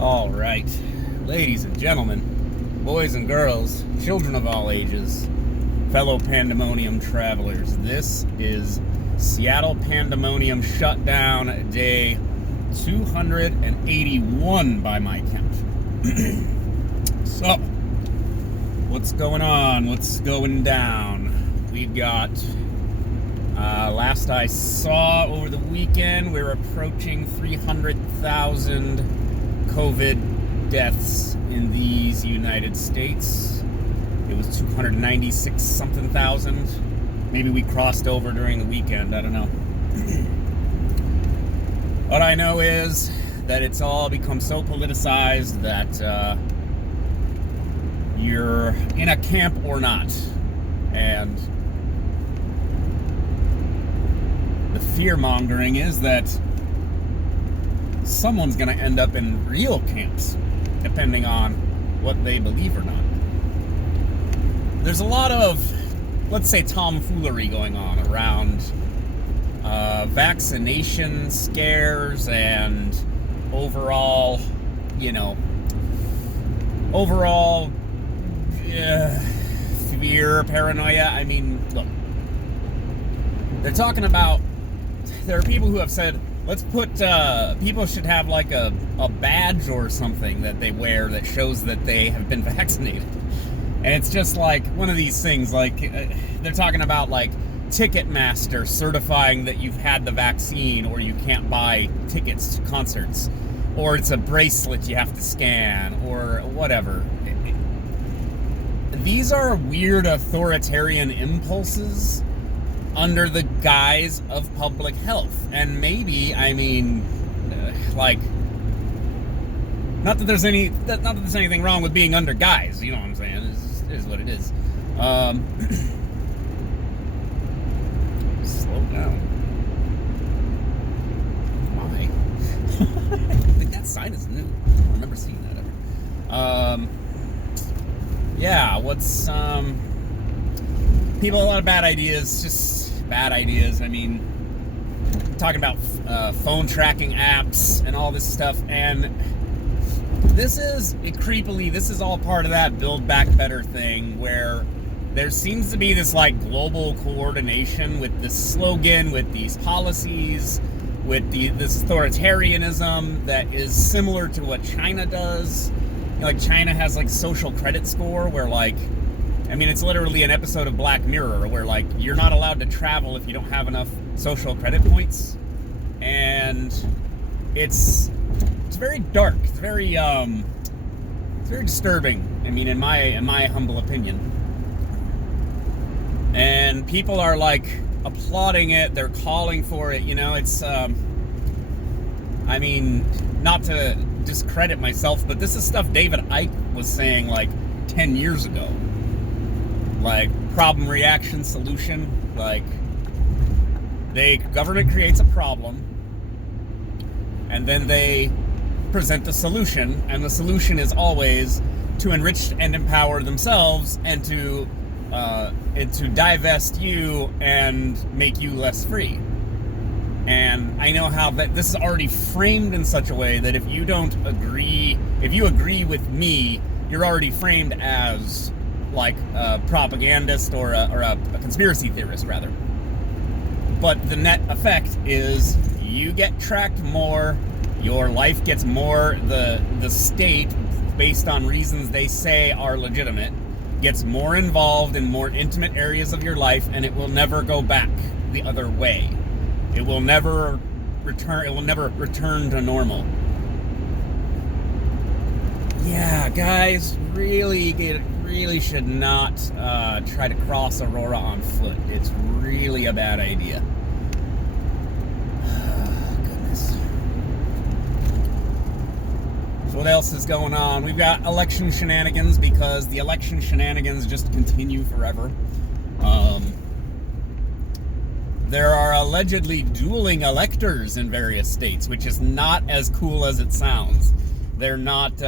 All right, ladies and gentlemen, boys and girls, children of all ages, fellow Pandemonium travelers, this is Seattle Pandemonium Shutdown Day 281 by my count. So, what's going on? What's going down? We've got, last I saw over the weekend, we're approaching 300,000 COVID deaths in these United States. It was 296 something thousand. Maybe we crossed over during the weekend, I don't know. What I know is that it's all become so politicized that you're in a camp or not. And the fear-mongering is that someone's going to end up in real camps, depending on what they believe or not. There's a lot of, let's say, tomfoolery going on around vaccination scares and overall fear, paranoia. I mean, look, they're talking about, there are people who have said, let's put, people should have like a badge or something that they wear that shows that they have been vaccinated. And it's just like one of these things, like, they're talking about like Ticketmaster certifying that you've had the vaccine or you can't buy tickets to concerts. Or it's a bracelet you have to scan or whatever. These are weird authoritarian impulses under the guise of public health. And maybe, I mean, like, not that there's anything wrong with being under guise, you know what I'm saying? It is what it is. Slow down. My. I think that sign is new. I don't remember seeing that ever. Yeah, what's, people, a lot of bad ideas, just bad ideas. I mean, talking about phone tracking apps and all this stuff, and this is all part of that Build Back Better thing, where there seems to be this like global coordination with this slogan, with these policies, with this authoritarianism that is similar to what China does. You know, like China has like social credit score where, like, I mean, it's literally an episode of Black Mirror where, like, you're not allowed to travel if you don't have enough social credit points. And it's very dark. It's very disturbing. I mean, in my humble opinion. And people are, like, applauding it. They're calling for it. You know, it's, I mean, not to discredit myself, but this is stuff David Icke was saying, like, 10 years ago. Like, problem, reaction, solution. Like, government creates a problem, and then they present a solution, and the solution is always to enrich and empower themselves and to divest you and make you less free. And I know how that this is already framed in such a way that if you agree with me, you're already framed as like a propagandist or a conspiracy theorist, rather. But the net effect is you get tracked more, your life gets more, the state, based on reasons they say are legitimate, gets more involved in more intimate areas of your life, and it will never go back the other way. It will never return to normal. Yeah, guys, really should not try to cross Aurora on foot. It's really a bad idea. Goodness. So what else is going on? We've got election shenanigans, because the election shenanigans just continue forever. There are allegedly dueling electors in various states, which is not as cool as it sounds. They're not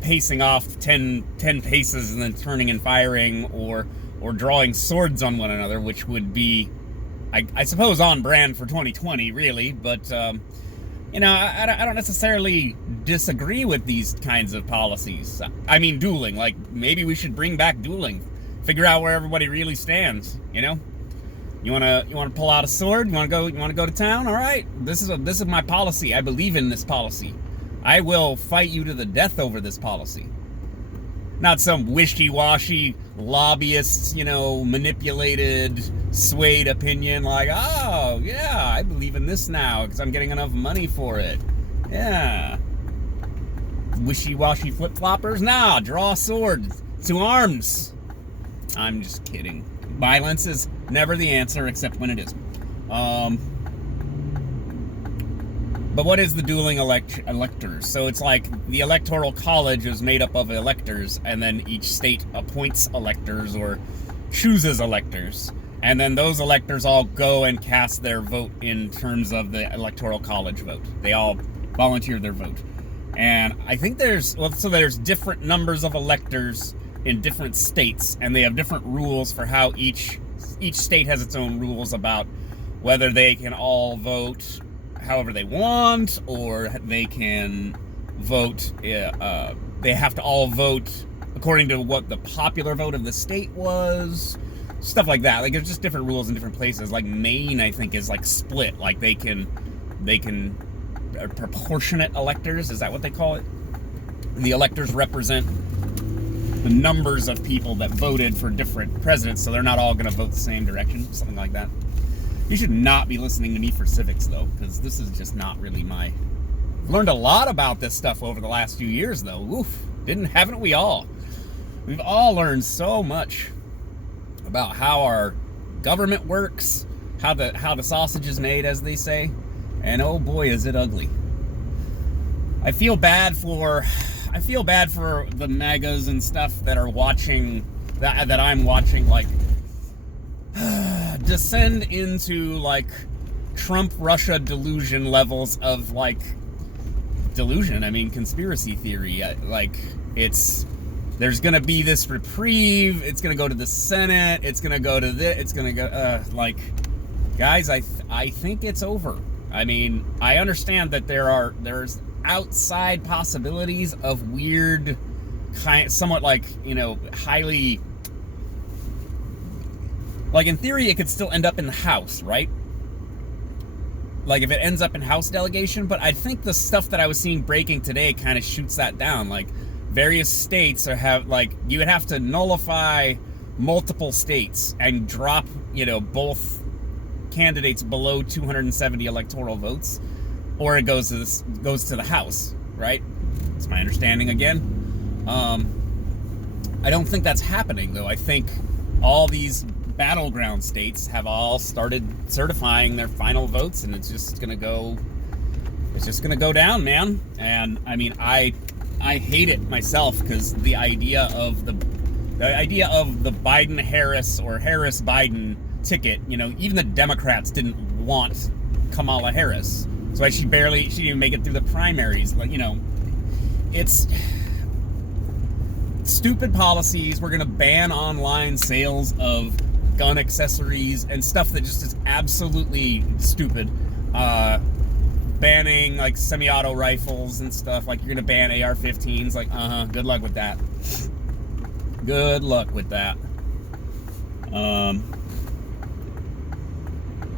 pacing off 10 paces and then turning and firing or drawing swords on one another, which would be, I suppose, on brand for 2020, really. But You know, I don't necessarily disagree with these kinds of policies. I mean, dueling. Like, maybe we should bring back dueling. Figure out where everybody really stands. You know, you wanna pull out a sword? You wanna go to town? All right, this is my policy. I believe in this policy. I will fight you to the death over this policy. Not some wishy-washy lobbyists, you know, manipulated, swayed opinion like, oh, yeah, I believe in this now because I'm getting enough money for it. Yeah. Wishy-washy flip-floppers? Nah, draw a sword. To arms. I'm just kidding. Violence is never the answer except when it is. But what is the dueling electors? So it's like the electoral college is made up of electors, and then each state appoints electors or chooses electors. And then those electors all go and cast their vote in terms of the electoral college vote. They all volunteer their vote. And I think there's different numbers of electors in different states, and they have different rules for how each state has its own rules about whether they can all vote however they want, or they can vote, they have to all vote according to what the popular vote of the state was, stuff like that. Like, there's just different rules in different places. Like Maine, I think, is like split. Like they can proportionate electors, is that what they call it? The electors represent the numbers of people that voted for different presidents, so they're not all going to vote the same direction, something like that. You should not be listening to me for civics, though, because this is just not really my... Learned a lot about this stuff over the last few years, though. Oof, haven't we all? We've all learned so much about how our government works, how the sausage is made, as they say, and oh boy, is it ugly. I feel bad for the MAGAs and stuff that are watching, that I'm watching, like, descend into, like, Trump-Russia delusion levels of, like, delusion, I mean, conspiracy theory. Like, there's gonna be this reprieve, it's gonna go to the Senate, it's gonna go to this, it's gonna go, like, guys, I think it's over. I mean, I understand that there's outside possibilities of weird, somewhat, like, you know, highly... Like, in theory, it could still end up in the House, right? Like, if it ends up in House delegation, but I think the stuff that I was seeing breaking today kind of shoots that down. Like, various states you would have to nullify multiple states and drop, you know, both candidates below 270 electoral votes, or it goes to the House, right? That's my understanding again. I don't think that's happening, though. I think all these battleground states have all started certifying their final votes, and it's just gonna go down, man. And I mean, I hate it myself, because the idea of the Biden-Harris or Harris-Biden ticket, you know, even the Democrats didn't want Kamala Harris. So she didn't even make it through the primaries. Like, you know, it's stupid policies. We're gonna ban online sales of gun accessories and stuff that just is absolutely stupid. Banning, like, semi-auto rifles and stuff. Like, you're gonna ban AR-15s. Like, good luck with that. Good luck with that.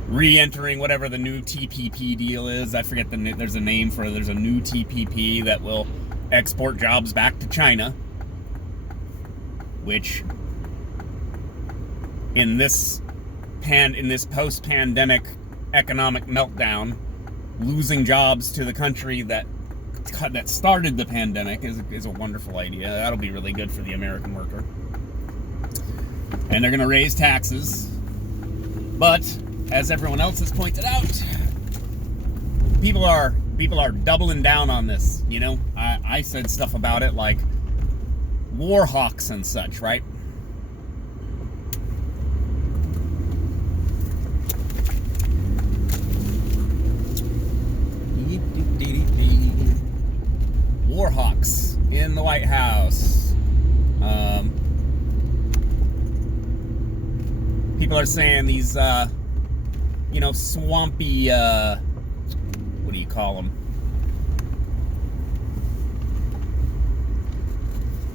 Re-entering whatever the new TPP deal is. I forget there's a name for it. There's a new TPP that will export jobs back to China, which in this post-pandemic economic meltdown, losing jobs to the country that started the pandemic is a wonderful idea. That'll be really good for the American worker. And they're going to raise taxes. But as everyone else has pointed out, people are doubling down on this. You know, I said stuff about it like warhawks and such, right? Warhawks in the White House. People are saying these, you know, swampy, what do you call them?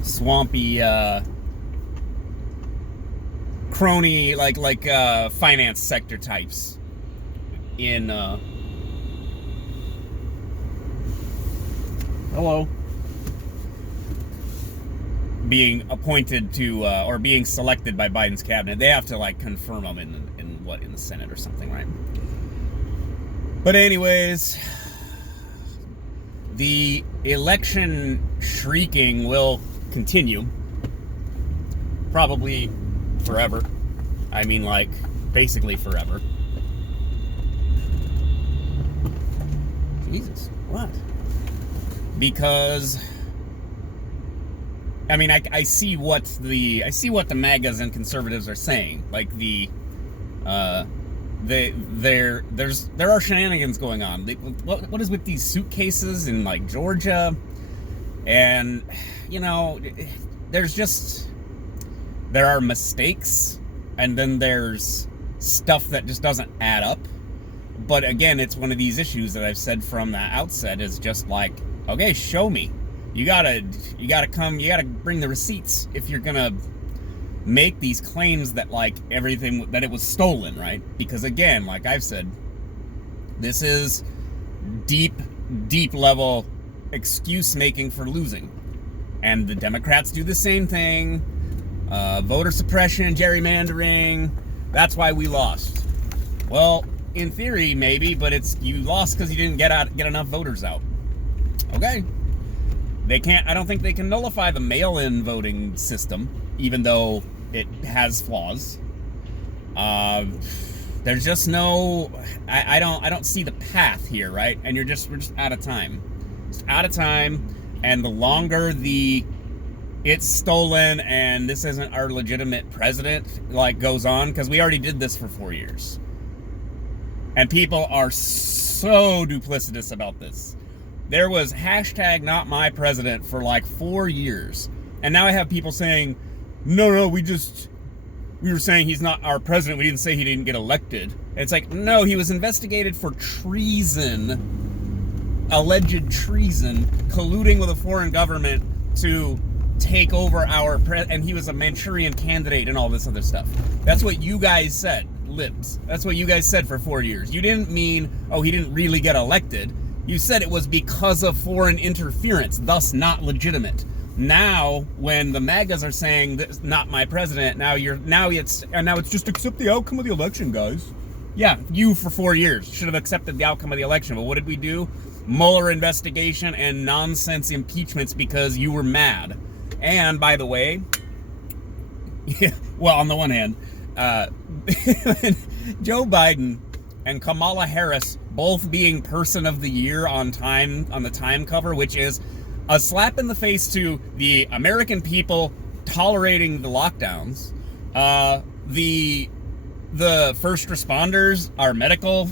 swampy crony like finance sector types in hello being appointed to or being selected by Biden's cabinet. They have to like confirm them in the Senate or something, right? But anyways, the election shrieking will continue probably forever. I mean, like, basically forever. Jesus, what? Because I mean, I see what the MAGAs and conservatives are saying. Like there are shenanigans going on. What is with these suitcases in like Georgia, and you know, there are mistakes, and then there's stuff that just doesn't add up. But again, it's one of these issues that I've said from the outset is just like, okay, show me. You gotta bring the receipts if you're gonna make these claims that like everything, that it was stolen, right? Because again, like I've said, this is deep level excuse making for losing. And the Democrats do the same thing. Voter suppression, gerrymandering. That's why we lost. Well, in theory, maybe, but you lost because you didn't get enough voters out. Okay. I don't think they can nullify the mail-in voting system, even though it has flaws. There's just no, I don't see the path here, right? And we're just out of time. Just out of time, and the longer it's stolen and this isn't our legitimate president, like, goes on, because we already did this for 4 years. And people are so duplicitous about this. There was hashtag not my president for like 4 years. And now I have people saying, no, we were saying he's not our president. We didn't say he didn't get elected. And it's like, no, he was investigated for treason, alleged treason, colluding with a foreign government to take over and he was a Manchurian candidate and all this other stuff. That's what you guys said, libs. That's what you guys said for 4 years. You didn't mean, oh, he didn't really get elected. You said it was because of foreign interference, thus not legitimate. Now, when the MAGAs are saying that's not my president, now it's just accept the outcome of the election, guys. Yeah, you for 4 years should have accepted the outcome of the election. But what did we do? Mueller investigation and nonsense impeachments because you were mad. And by the way, well, on the one hand, Joe Biden and Kamala Harris both being person of the year on the Time cover, which is a slap in the face to the American people tolerating the lockdowns. The first responders, our medical,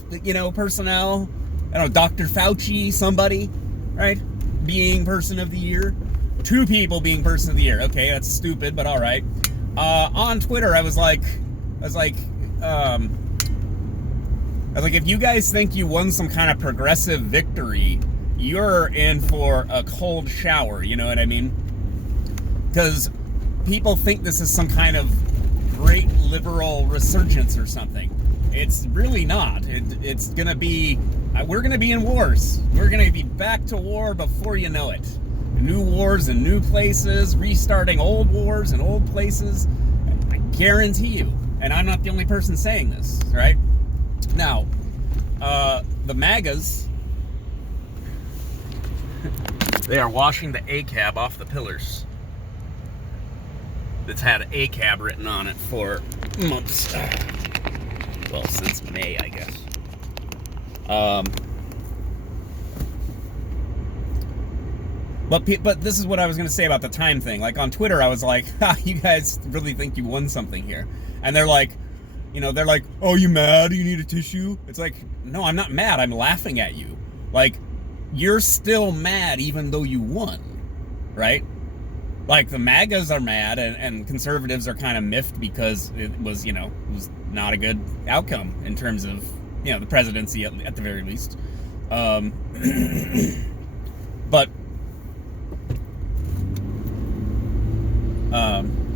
personnel, I don't know, Dr. Fauci, somebody, right? Being person of the year. 2 people being person of the year. Okay, that's stupid, but all right. On Twitter, I was like, if you guys think you won some kind of progressive victory, you're in for a cold shower, you know what I mean? Because people think this is some kind of great liberal resurgence or something. It's really not. It's going to be, we're going to be in wars. We're going to be back to war before you know it. New wars in new places, restarting old wars in old places. I guarantee you. And I'm not the only person saying this, right? Now, the MAGAs, they are washing the ACAB off the pillars. It's had ACAB written on it for months. Well, since May, I guess. But this is what I was going to say about the Time thing. Like, on Twitter, I was like, you guys really think you won something here. And they're like, oh, you mad? You need a tissue? It's like, no, I'm not mad. I'm laughing at you. Like, you're still mad even though you won, right? Like, the MAGAs are mad and conservatives are kind of miffed because it was not a good outcome in terms of, the presidency at the very least. But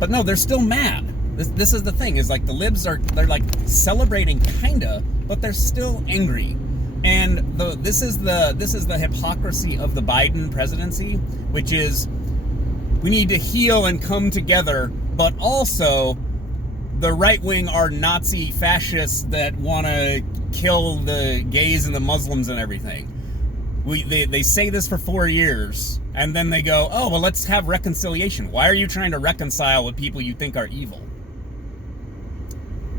But no, they're still mad. This is the thing, is like the libs they're like celebrating kinda, but they're still angry. And this is the hypocrisy of the Biden presidency, which is we need to heal and come together, but also the right wing are Nazi fascists that want to kill the gays and the Muslims and everything. They say this for 4 years, and then they go, oh, well, let's have reconciliation. Why are you trying to reconcile with people you think are evil?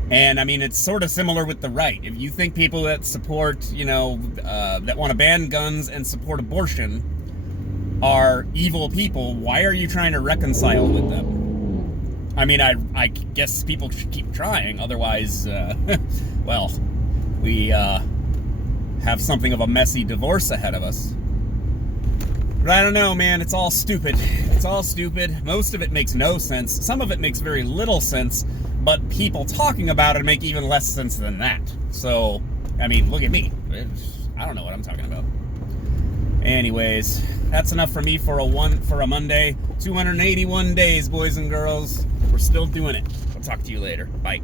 And I mean, it's sort of similar with the right. If you think people that support, that want to ban guns and support abortion are evil people, why are you trying to reconcile with them? I mean, I guess people should keep trying. Otherwise, well, we have something of a messy divorce ahead of us. But I don't know, man. It's all stupid. It's all stupid. Most of it makes no sense. Some of it makes very little sense. But people talking about it make even less sense than that. So, I mean, look at me. I don't know what I'm talking about. Anyways, that's enough for me for a Monday. 281 days, boys and girls. We're still doing it. I'll talk to you later. Bye.